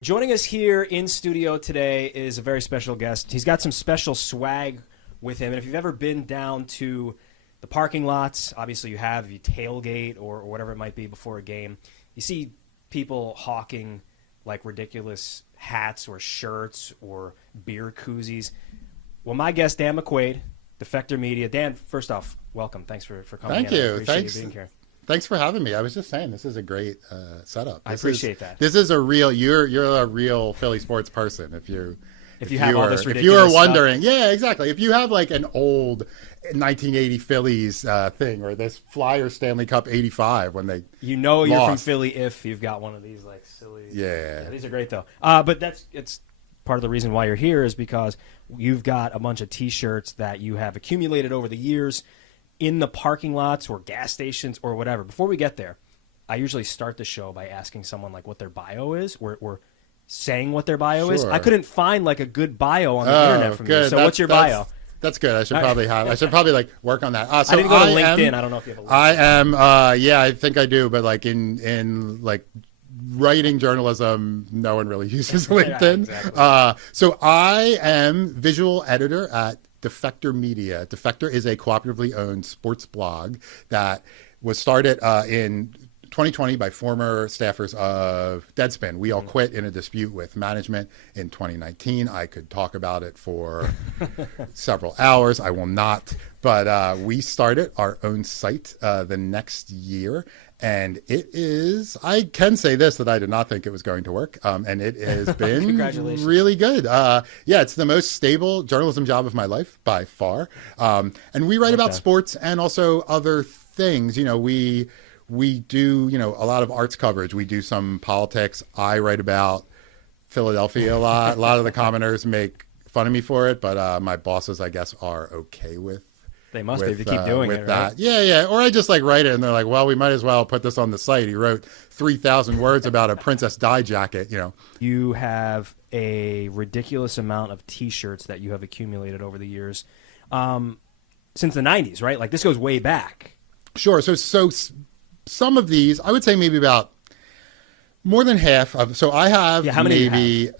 Joining us here in studio today is a very special guest. He's got some special swag with him. And if you've ever been down to the parking lots, obviously you have, if you tailgate or whatever it might be before a game, you see people hawking like ridiculous hats or shirts or beer koozies. Well, my guest, Dan McQuade, Defector Media. Dan, first off, welcome. Thanks for coming. Thank you. I appreciate Thanks. you being here. Thanks for having me. I was just saying, this is a great setup. I appreciate that. This is a real. You're a real Philly sports person. If you have all this if ridiculous you were wondering, stuff. yeah, exactly. If you have like an old 1980 Phillies thing, or this Flyers Stanley Cup '85 when they you're from lost. Philly if you've got one of these like silly. Yeah. These are great though. But it's part of the reason why you're here is because you've got a bunch of T-shirts that you have accumulated over the years in the parking lots or gas stations or whatever. Before we get there, I usually start the show by asking someone like what their bio is or saying what their bio is. Sure. I couldn't find like a good bio on the internet from you. So what's your bio? That's good. I should probably have. I should probably like work on that. So I didn't go to LinkedIn. I don't know if you have a LinkedIn. I am. Yeah, I think I do. But like in like writing journalism, no one really uses LinkedIn. Yeah, exactly. So I am visual editor at Defector Media. Defector is a cooperatively owned sports blog that was started in 2020 by former staffers of Deadspin. We all quit in a dispute with management in 2019. I could talk about it for several hours. I will not. But we started our own site the next year. And it is, I can say this, that I did not think it was going to work. And it has been really good. Yeah, it's the most stable journalism job of my life by far. And we write about sports and also other things. You know, we do, you know, a lot of arts coverage. We do some politics. I write about Philadelphia a lot. A lot of the commenters make fun of me for it, but my bosses, I guess, are okay with They must be if you keep doing it, right? That. Yeah. Or I just like write it and they're like, well, we might as well put this on the site. He wrote 3,000 words about a Princess Di jacket, you know. You have a ridiculous amount of T-shirts that you have accumulated over the years since the 90s, right? Like this goes way back. Sure. So some of these, I would say maybe about more than half of. So I have how many maybe.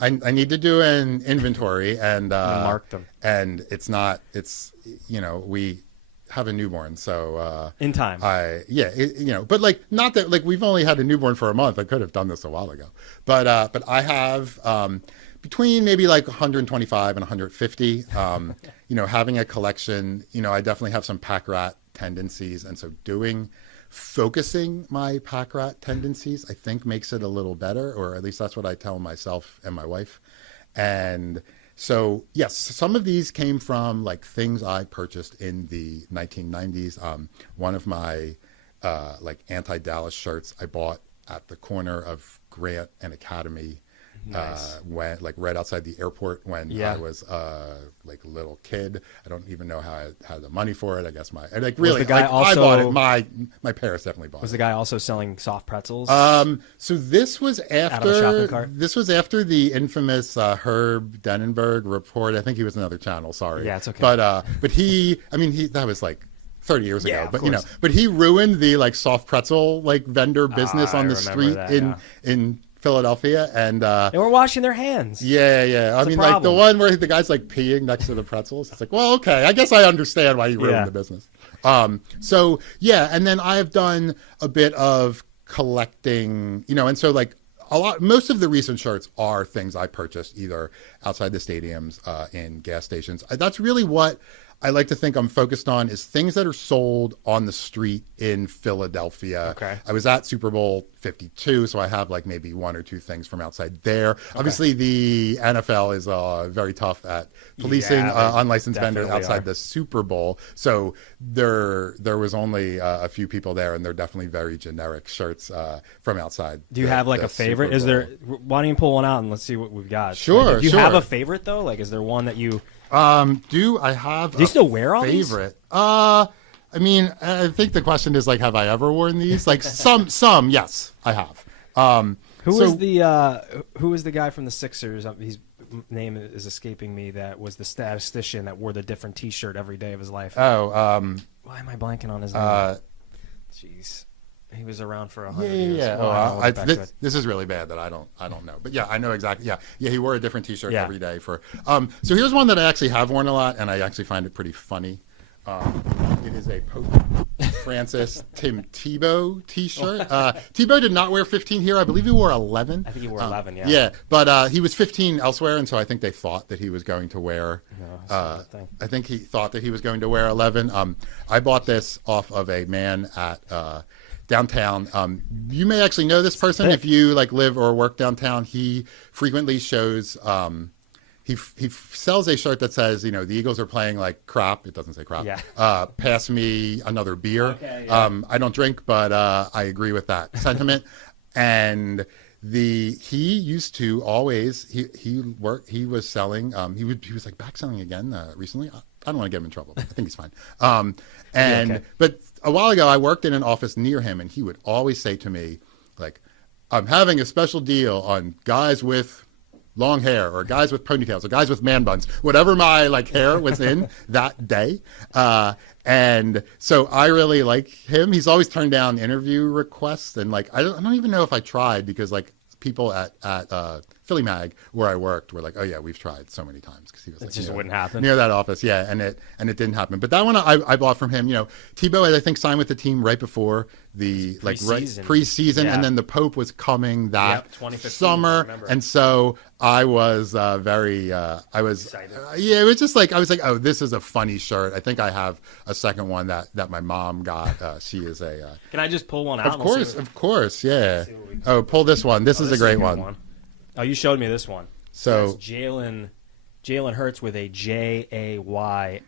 I need to do an inventory and mark them. And it's not. It's you know we have a newborn, so in time. You know, but like not that like we've only had a newborn for a month. I could have done this a while ago, but I have between maybe like 125 and 150. You know, having a collection. You know, I definitely have some pack rat tendencies, and so focusing my pack rat tendencies, I think makes it a little better, or at least that's what I tell myself and my wife. And so, yes, some of these came from like things I purchased in the 1990s. One of my like anti-Dallas shirts I bought at the corner of Grant and Academy. Nice. When like right outside the airport when Yeah. I was like a little kid. I don't even know how I had the money for it. I guess like really the guy like, also, I bought it. My parents definitely bought was it. the guy also selling soft pretzels? So this was Out of a shopping cart? after the infamous Herb Denenberg report. I think he was another channel. Sorry. Yeah, it's okay. But that was like 30 years Yeah, ago, of but course. but he ruined the like soft pretzel like vendor business I on the remember street that, in Philadelphia, and they were washing their hands. yeah. I a mean, like the problem. one where the guy's like peeing next to the pretzels. It's like, well, okay, I guess I understand why he ruined Yeah. the business. So yeah, and then I've done a bit of collecting, you know, and so like most of the recent shirts are things I purchased either outside the stadiums, in gas stations. That's really what I like to think I'm focused on, is things that are sold on the street in Philadelphia. Okay. I was at Super Bowl 52, so I have like maybe one or two things from outside there. Okay. Obviously, the NFL is very tough at policing unlicensed vendors outside the Super Bowl. So there was only a few people there, and they're definitely very generic shirts from outside. Do you have like a favorite? Is there? Why don't you pull one out and let's see what we've got? Sure. Like, do you have a favorite though? Like, is there one that you? Do I have? Do you still wear all these? Favorite? I mean, I think the question is like, have I ever worn these? Like some, yes, I have. Who was the guy from the Sixers? His name is escaping me. That was the statistician that wore the different T-shirt every day of his life. Oh, why am I blanking on his name? Jeez. he was around for 100 Yeah, years. yeah. Well, Oh, we'll get back to it. this is really bad that I don't know, but yeah, I know exactly. Yeah, yeah. He wore a different T-shirt Yeah. every day for. So here's one that I actually have worn a lot, and I actually find it pretty funny. It is a Pope Francis Tim Tebow T-shirt. Tebow did not wear 15 here. I believe he wore 11. I think he wore 11. Yeah. Yeah, but he was 15 elsewhere, and so I think they thought that he was going to wear. I think he thought that he was going to wear 11. I bought this off of a man at downtown. You may actually know this person if you like live or work downtown. He frequently shows. He sells a shirt that says, the Eagles are playing like crap. It doesn't say crap. Yeah. Pass me another beer. Okay, yeah. I don't drink, but I agree with that sentiment. And he used to always he was selling. He was like back selling again recently. I don't want to get him in trouble. I think he's fine. But a while ago, I worked in an office near him, and he would always say to me, like, "I'm having a special deal on guys with long hair, or guys with ponytails, or guys with man buns," whatever my like hair was in that day. And so I really like him. He's always turned down interview requests, and like I don't even know if I tried, because like people at Philly Mag where I worked were like, "Oh yeah, we've tried so many times," because he was like, It just wouldn't happen. near that office. Yeah, and it didn't happen. But that one I bought from him. Tebow I think signed with the team right before the preseason, Yeah. and then the Pope was coming that 2015, I summer, remember. and so I was very Excited. yeah, it was just like I was like, oh, this is a funny shirt. I think I have a second one that my mom got. She is a Can I just pull one out? of course, yeah. see what we can Oh, pull this one. This is a great good one. Oh, you showed me this one. So It's Jalen Hurts with a Jaylen.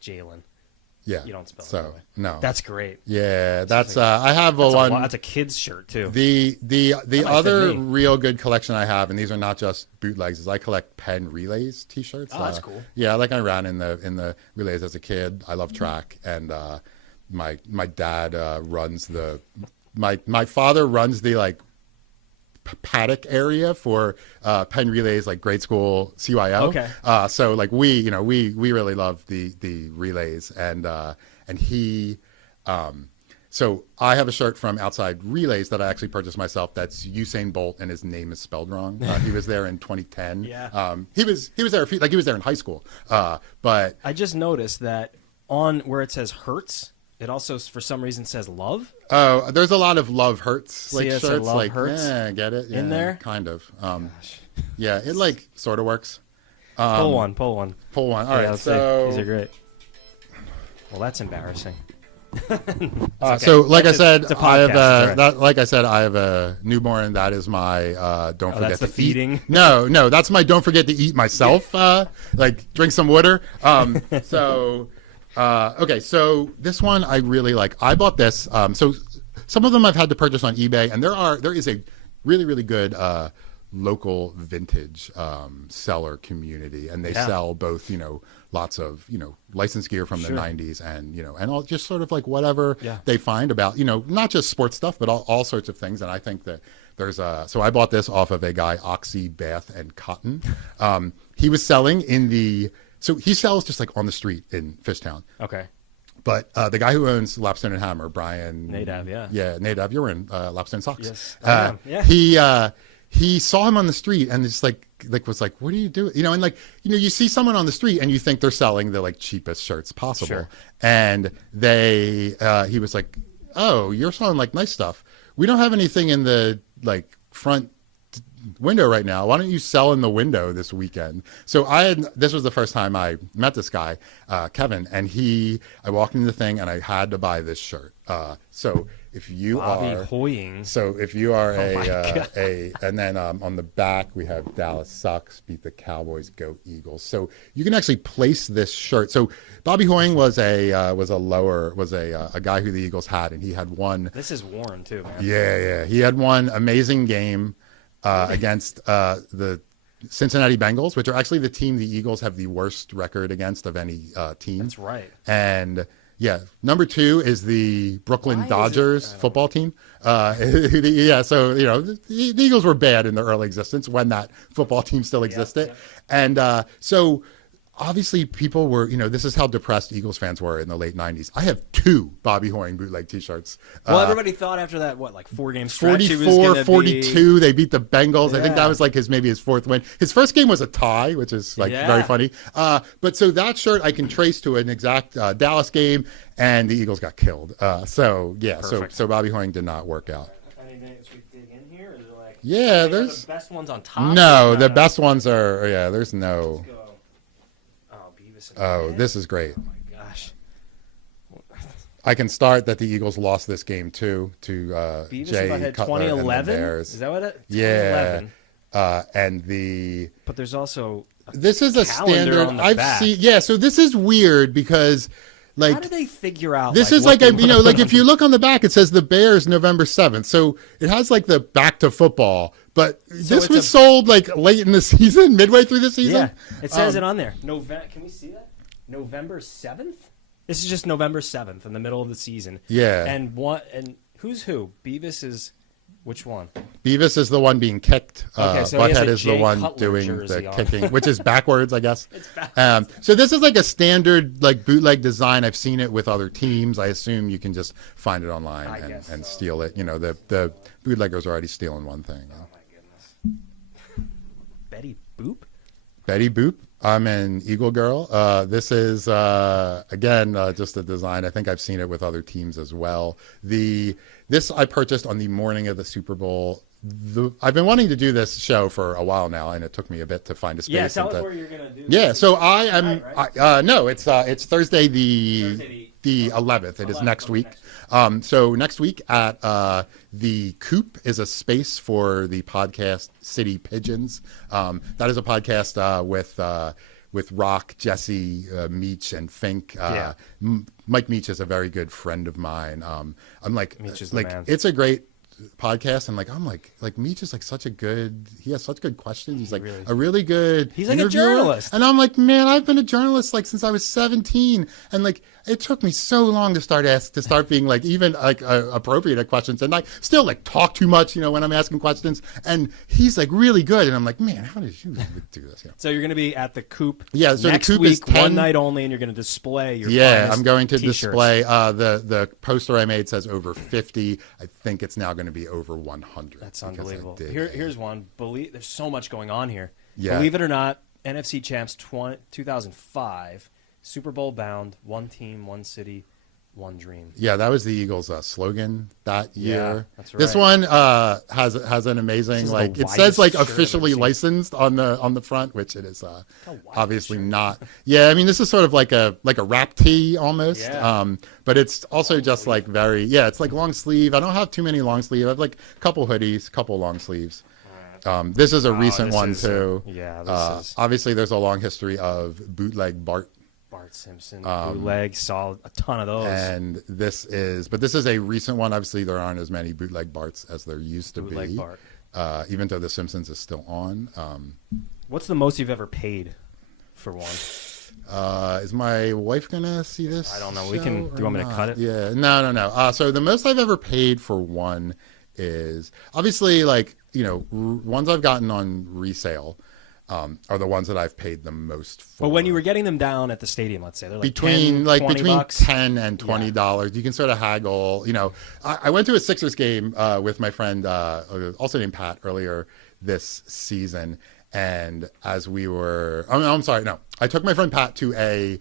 Jalen. yeah, You don't spell it so that way. no, That's great. yeah, that's I have a one. That's a kid's shirt too. The might fit other me. real good collection I have, and these are not just bootlegs, is I collect Penn Relays T-shirts. Oh, that's cool. Yeah, like I ran in the relays as a kid. I love track, and my dad runs my father runs the like paddock area for Penn Relays, like grade school CYO. Okay. So like we really love the relays, and he. So I have a shirt from Outside Relays that I actually purchased myself. That's Usain Bolt, and his name is spelled wrong. He was there in 2010. Yeah. He was there he was there in high school. But I just noticed that on where it says Hurts, it also for some reason says Love. oh, there's a lot of Love Hurts like See, it's a shirts. Love Like Hurts get it? Yeah, in there? kind of. Yeah, it like sort of works. Pull one. Pull one. All Yeah, right, let's so see. These are great. Well, that's embarrassing. So, like I said, it's a I have podcast, it's all right. like I said, I have a newborn. That is my don't forget that's to the feeding? eat. No, that's my don't forget to eat myself. Like drink some water. So, okay, so this one I really like. I bought this. So some of them I've had to purchase on eBay, and there is a really good local vintage seller community, and they sell both lots of licensed gear from the 90s, and and all just sort of like whatever they find about not just sports stuff, but all sorts of things. And I think that there's so I bought this off of a guy, Oxy Bath and Cotton. He was selling so he sells just like on the street in Fishtown. Okay. But the guy who owns Lapstone and Hammer, Brian Nadav, yeah. Yeah, Nadav, you're in Lapstone Socks. Yes, I am. Yeah. He saw him on the street and just like was like, what are you doing? And like, you see someone on the street and you think they're selling the like cheapest shirts possible. Sure. And he was like, oh, you're selling like nice stuff. We don't have anything in the like front window right now. Why don't you sell in the window this weekend? So this was the first time I met this guy, Kevin, and I walked into the thing and I had to buy this shirt. So if you Bobby are Hoying. So if you are my God. and then on the back we have Dallas sucks, beat the Cowboys, go Eagles. So you can actually place this shirt. So Bobby Hoying was a guy who the Eagles had, and he had one. This is worn too, man. Yeah. He had one amazing game against the Cincinnati Bengals, which are actually the team the Eagles have the worst record against of any team. That's right. And yeah, number 2 is the Brooklyn Why is Dodgers football team. So the Eagles were bad in their early existence when that football team still existed. Yep. And so obviously people were, this is how depressed Eagles fans were in the late 90s. I have 2 Bobby Hoying bootleg T-shirts. Well, everybody thought after that, like 4-game stretch, 44, 42, they beat the Bengals. Yeah. I think that was like maybe his 4th win. His first game was a tie, which is very funny. But so that shirt I can trace to an exact Dallas game, and the Eagles got killed. So Bobby Hoying did not work out. Yeah, there's the best ones on top. No, the best ones are there's no. Let's go. Oh, this is great. Oh my gosh. I can start that the Eagles lost this game too to Beavis Jay and Butthead Cutler 2011. and the Bears. Is that what it? Yeah. 2011. But there's also this is a standard on the I've back. seen. Yeah, so this is weird because how do they figure out? This is like if you look on the back, it says the Bears November 7th. So it has like the back to football, but this was sold like late in the season, midway through the season. Yeah, it says it on there. Can we see that? November 7th. This is just November 7th in the middle of the season. Yeah. And who's who? Beavis is which one? Beavis is the one being kicked. Okay, so Butthead is the one Cutler doing jersey the on. kicking, which is backwards, I guess. It's backwards. So this is like a standard like bootleg design. I've seen it with other teams. I assume you can just find it online and steal it. The bootleggers are already stealing one thing. Oh my goodness. Betty Boop? Betty Boop. I'm an Eagle girl. This is, again, just a design. I think I've seen it with other teams as well. This I purchased on the morning of the Super Bowl. I've been wanting to do this show for a while now, and it took me a bit to find a space. Yeah, tell us where you're going to do this. Yeah, so I am, tonight, right? no, it's Thursday the 11th. It is next week. So next week at the Coop is a space for the podcast City Pigeons. That is a podcast with Rock, Jesse, Meach, and Fink. Mike Meach is a very good friend of mine. I'm like, Meach is the man. It's a great podcast, and I'm like Meach is like he has such good questions. He's like a really good he's like a interviewer. journalist. And I'm like, man, I've been a journalist like since I was 17, and like it took me so long to start being like even like appropriate at questions, and I still like talk too much, when I'm asking questions. And he's like really good, and I'm like, man, how did you do this? So you're going to be at the Coop. Yeah, so next the Coop week, is 10, one night only, and you're going to display your. Yeah, I'm going to t-shirts. display the poster I made says over 50. I think it's now going to be over 100. That's unbelievable. Here's one. There's so much going on here. Yeah. Believe it or not, NFC champs 2005, Super Bowl bound, one team, one city, one dream. Yeah, that was the Eagles' slogan that year. Yeah, that's right. This one has an amazing it says like officially licensed on the front, which it is obviously not. Yeah, I mean this is sort of like a rap tee almost. Yeah. But it's also just like it's like long sleeve. I don't have too many long sleeve. I have like a couple hoodies, couple long sleeves. This is a recent one too. Obviously there's a long history of bootleg Bart Simpson, bootleg, saw a ton of those. And this is a recent one. Obviously, there aren't as many bootleg Barts as there used to bootleg be. Bart. Even though The Simpsons is still on. What's the most you've ever paid for one? Is my wife gonna see this? I don't know. Do you want me to cut it? Yeah, no. So the most I've ever paid for one is obviously ones I've gotten on resale. Are the ones that I've paid the most for. But when you were getting them down at the stadium, let's say they're like between $10 $10 and $20, you can sort of haggle. I went to a Sixers game with my friend, also named Pat, earlier this season, and as we were, I took my friend Pat to a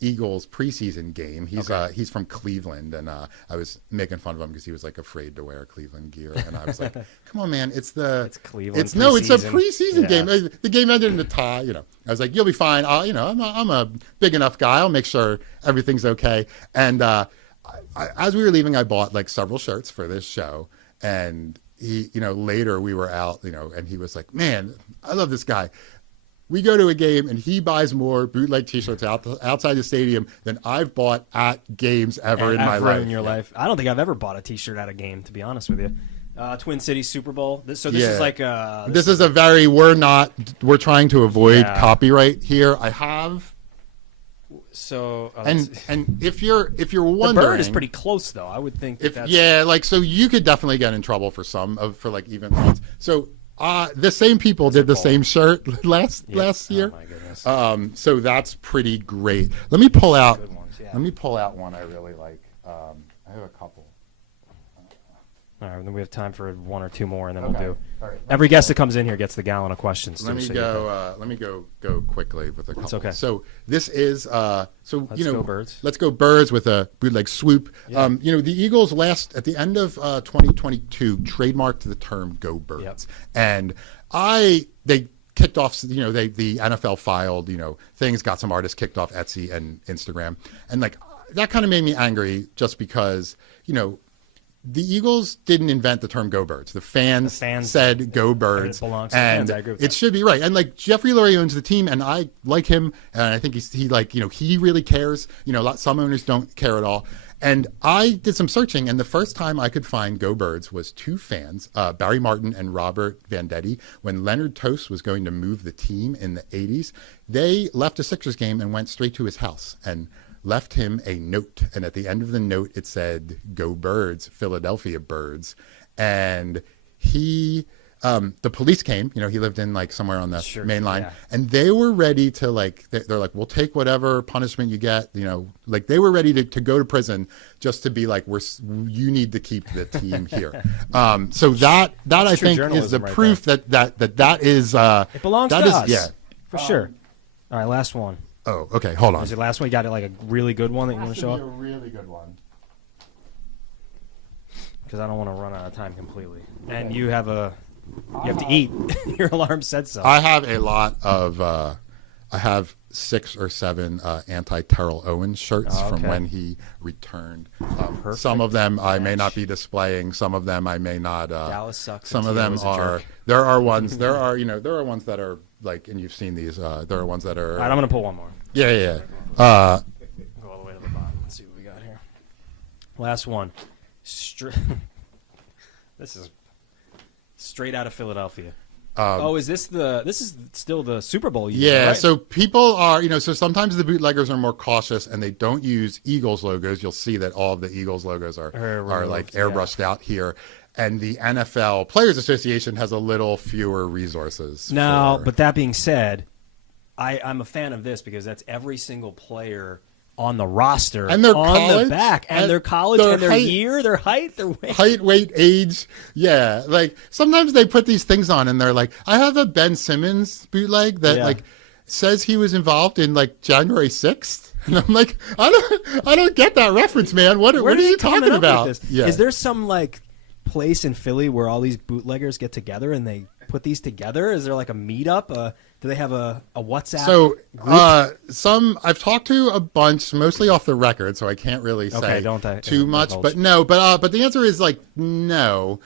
Eagles preseason game. He's from Cleveland, and I was making fun of him because he was like afraid to wear Cleveland gear, and I was like, "Come on, man, it's Cleveland. It's a preseason game. The game ended in a tie. I was like, you'll be fine. I'm a big enough guy. I'll make sure everything's okay." And as we were leaving, I bought like several shirts for this show, and he, later we were out, and he was like, "Man, I love this guy. We go to a game and he buys more bootleg T-shirts outside the stadium than I've bought at games ever in my life." In your life, I don't think I've ever bought a T-shirt at a game, to be honest with you. Twin Cities Super Bowl. This is like this is a very we're trying to avoid copyright here. I have. So and if you're wondering, the bird is pretty close though. I would think. So you could definitely get in trouble for some for like even ones. So The same people did the same shirt last year. Oh my goodness. So that's pretty great. Let me pull out. Good ones, yeah. Let me pull out one I really like. I have a couple. All right, then we have time for one or two more, and then Okay. we'll do. All right. Every guest that comes in here gets the gallon of questions. Let me go. Let me go quickly with a couple. okay. So this is Let's go Birds. Let's go Birds with a bootleg swoop. Yeah. The Eagles at the end of 2022 trademarked the term "Go Birds," and they kicked off. The NFL filed things, got some artists kicked off Etsy and Instagram, and like that kind of made me angry just because the Eagles didn't invent the term "Go Birds." The fans said "Go Birds," and it belongs to the fans. I agree with it that. should be right. And like Jeffrey Lurie owns the team, and I like him, and I think he really cares. Some owners don't care at all. And I did some searching, and the first time I could find "Go Birds" was two fans, Barry Martin and Robert Venditti. When Leonard Tost was going to move the team in the '80s, they left a Sixers game and went straight to his house and left him a note, and at the end of the note it said "Go Birds, Philadelphia Birds," and the police came. He lived in like somewhere on the main line, and they were ready to they're like, we'll take whatever punishment you get. Like they were ready to go to prison just to be like, you need to keep the team here. So that I think is the proof that is it belongs to us. Yeah, for sure. All right, last one. Oh, okay. Hold on. Is the last one? You got like a really good one that you want to show A up? really good one. Because I don't want to run out of time completely. And you have to eat. Your alarm said so. I have a lot of. I have 6 or 7 anti-Terrell Owens shirts from when he returned. Some of them I may not be displaying. Some of them I may not. Dallas sucks. Some of them are. There are ones. There are ones that are like, and you've seen these. There are ones that are. All right, I'm going to pull one more. Yeah. Go all the way to the bottom. Let's see what we got here. Last one. This is straight out of Philadelphia. Is this is still the Super Bowl year? Yeah, right? so people are, so sometimes the bootleggers are more cautious and they don't use Eagles logos. You'll see that all of the Eagles logos are like airbrushed out here. And the NFL Players Association has a little fewer resources. Now, but that being said, I'm a fan of this because that's every single player on the roster and their on college, the back and their college and their year, their height, their weight, age. Yeah, like sometimes they put these things on and they're like, I have a Ben Simmons bootleg that says he was involved in like January 6th. And I'm like, I don't get that reference, man. What are you talking about? Yeah. Is there some like place in Philly where all these bootleggers get together and they put these together? Is there like a meetup? Do they have a WhatsApp group? I've talked to a bunch, mostly off the record, so I can't really say too much. But no, but the answer is like no.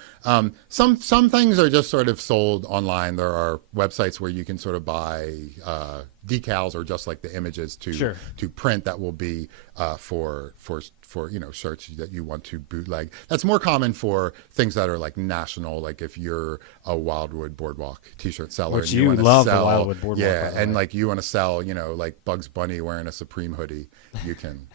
Some things are just sort of sold online. There are websites where you can sort of buy decals or just like the images to print that will be for shirts that you want to bootleg. That's more common for things that are like national, like if you're a Wildwood Boardwalk t-shirt seller, which you love the Wildwood Boardwalk, and like you want to sell, like Bugs Bunny wearing a Supreme hoodie, you can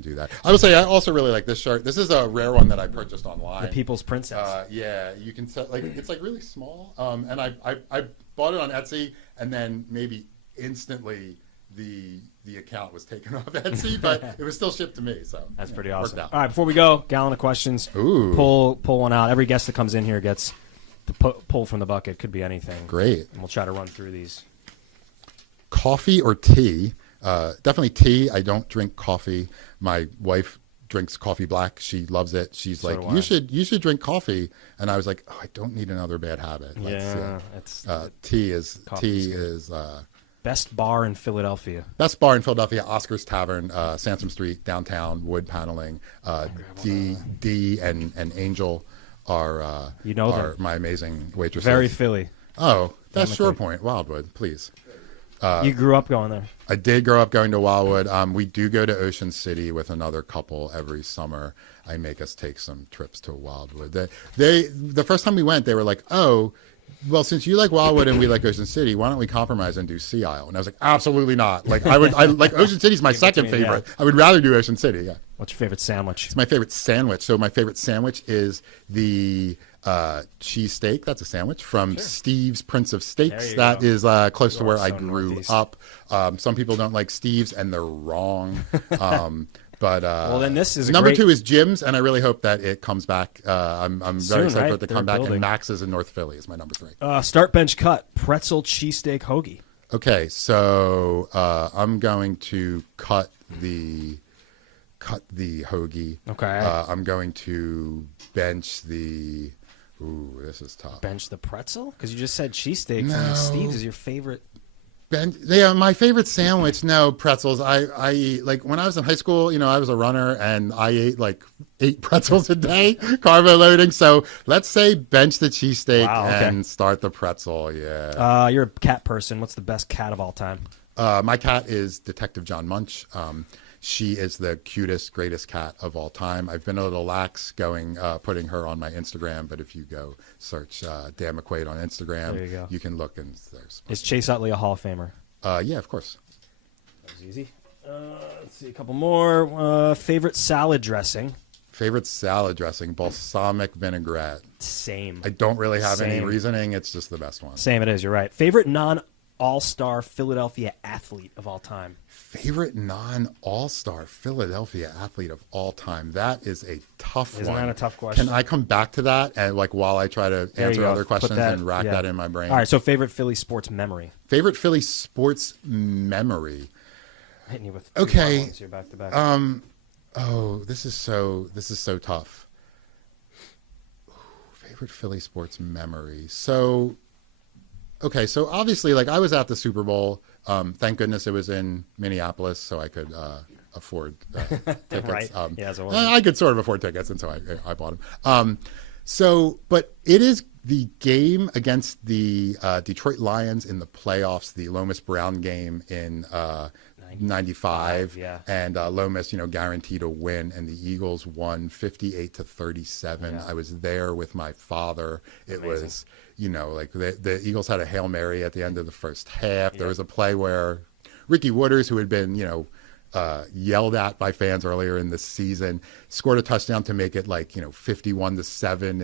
do that. I will say I also really like this shirt. This is a rare one that I purchased online. The People's Princess. Yeah, you can sell it's like really small. And I bought it on Etsy, and then maybe instantly the account was taken off Etsy, but it was still shipped to me. So that's pretty awesome. All right, before we go, gallon of questions. Ooh. Pull one out. Every guest that comes in here gets the pull from the bucket. Could be anything. Great. And we'll try to run through these. Coffee or tea? Definitely tea. I don't drink coffee. My wife drinks coffee black. She loves it. She's like, you should drink coffee. And I was like, I don't need another bad habit. Tea is best bar in Philadelphia. Best bar in Philadelphia, Oscar's Tavern, Sansom Street, downtown, wood paneling. D and Angel are my amazing waitresses. Very Philly. Oh, that's Shore Point, Wildwood, please. You grew up going there. I did grow up going to Wildwood. We do go to Ocean City with another couple every summer. I make us take some trips to Wildwood. The first time we went, they were like, oh, well, since you like Wildwood and we like Ocean City, why don't we compromise and do Sea Isle? And I was like, absolutely not. Like I like Ocean City's my second favorite. Yeah. I would rather do Ocean City. Yeah. What's your favorite sandwich? It's my favorite sandwich. So my favorite sandwich is the cheesesteak. That's a sandwich from Sure. Steve's Prince of Steaks. There you That go. is close to You where are I so grew Northeast. up. Some people don't like Steve's, and they're wrong. But Well, then this is a number great- 2 is Jim's, and I really hope that it comes back. I'm very Soon, excited for right? it to They're come back. building. And Max's in North Philly is my number 3. Start bench cut pretzel cheesesteak hoagie. Okay, so I'm going to cut the hoagie. Okay. I'm going to bench the. Ooh, this is tough. Bench the pretzel? Because you just said cheesesteak No. from Steve's is your favorite. Yeah, my favorite sandwich. No, pretzels. I eat, like when I was in high school, I was a runner and I ate like 8 pretzels a day, carbo loading. So let's say bench the cheesesteak Wow, okay. and start the pretzel. Yeah. You're a cat person. What's the best cat of all time? My cat is Detective John Munch. She is the cutest, greatest cat of all time. I've been a little lax putting her on my Instagram, but if you go search Dan McQuade on Instagram, There you go. you can look and there's. Is Chase Utley a Hall of Famer? Yeah, of course. That was easy. Let's see, a couple more. Favorite salad dressing? Favorite salad dressing, balsamic vinaigrette. Same. I don't really have any Same. reasoning. It's just the best one. Same it is, you're right. Favorite non-all-star Philadelphia athlete of all time? Favorite non-all-star Philadelphia athlete of all time. That is a tough one. Isn't that a tough question? Can I come back to that and while I try to There you answer go. other Put questions that- and rack yeah. that in my brain? All right, so favorite Philly sports memory? Favorite Philly sports memory. Hitting you with two Okay. hard ones here back to back. Oh, this is so tough. Ooh, favorite Philly sports memory. So obviously, like I was at the Super Bowl. Thank goodness it was in Minneapolis, so I could afford tickets. Right. Yeah, so I could sort of afford tickets, and so I bought them. But it is the game against the Detroit Lions in the playoffs, the Lomas Brown game in 95, yeah. and Lomas, guaranteed to win, and the Eagles won 58-37. Yeah. I was there with my father. It Amazing. was, like the Eagles had a Hail Mary at the end of the first half. There Yeah. was a play where Ricky Wooders, who had been, yelled at by fans earlier in the season, scored a touchdown to make it 51-7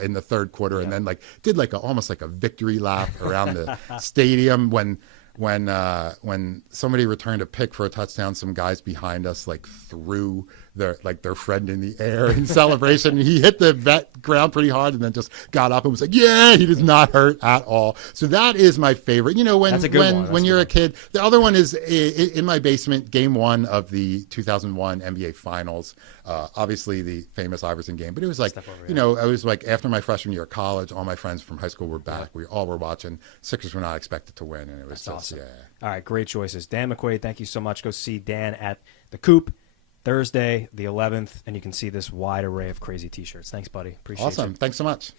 in the third quarter, and then did almost like a victory lap around the stadium when somebody returned a pick for a touchdown. Some guys behind us threw their friend in the air in celebration. He hit the ground pretty hard and then just got up and was like, yeah, he does not hurt at all. So that is my favorite. That's a good one. That's when a you're good a kid. The other one is in my basement, game 1 of the 2001 NBA Finals. Obviously the famous Iverson game, but it was Step over, I was after my freshman year of college, all my friends from high school were back. We all were watching. Sixers were not expected to win, and it was That's just, awesome. yeah. All right, great choices. Dan McQuade, thank you so much. Go see Dan at the Coop Thursday, the 11th, and you can see this wide array of crazy T-shirts. Thanks, buddy. Appreciate it. Awesome. Thanks so much.